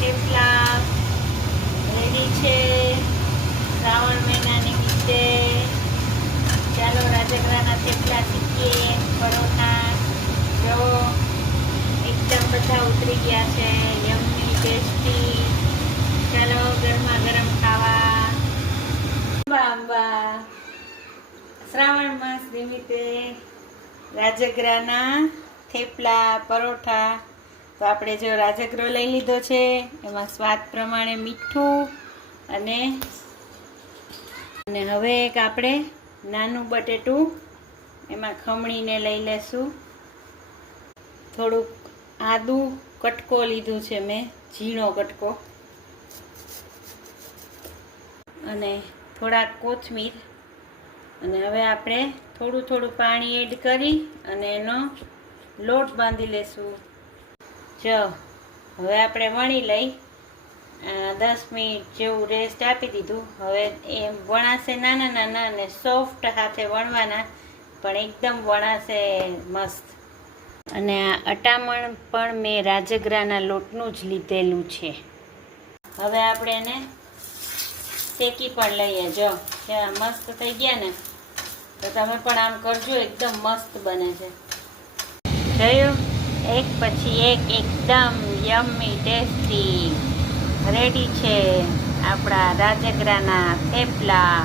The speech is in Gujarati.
થેપલા રેડી છે શ્રાવણ મહિના નિમિત્તે. ચાલો રાજગરાના થેપલા શીખીએ. પરોઠા જો એકદમ બધા ઉતરી ગયા છે, યમ્મી ટેસ્ટી. ચાલો ગરમા ગરમ ખાવા. અંબા શ્રાવણ માસ નિમિત્તે રાજગરાના થેપલા પરોઠા. તો આપણે જો રાજગરો લઈ લીધો છે, એમાં સ્વાદ પ્રમાણે મીઠું અને હવે એક આપણે નાનું બટેટું એમાં ખમણીને લઈ લેશું. થોડુંક આદું કટકો લીધું છે મેં, ઝીણો કટકો, અને થોડાક કોથમીર. અને હવે આપણે થોડું થોડું પાણી એડ કરી અને એનો લોટ બાંધી લેશું. જો હવે આપણે વણી લઈ 10 મિનિટ જેવું રેસ્ટ આપી દીધું. હવે એ વણાશે નાના નાના અને સોફ્ટ હાથે વણવાના, પણ એકદમ વણાશે મસ્ત. અને આ અટામણ પણ મેં રાજગરાના લોટનું જ લીધેલું છે. હવે આપણે એને શેકી પણ લઈએ. જો ત્યાં મસ્ત થઈ ગયા ને, તો તમે પણ આમ કરજો, એકદમ મસ્ત બને છે. જોયું, એક પછી એક એકદમ યમ્મી ટેસ્ટી રેડી છે આપણા રાજગરાના થેપલા.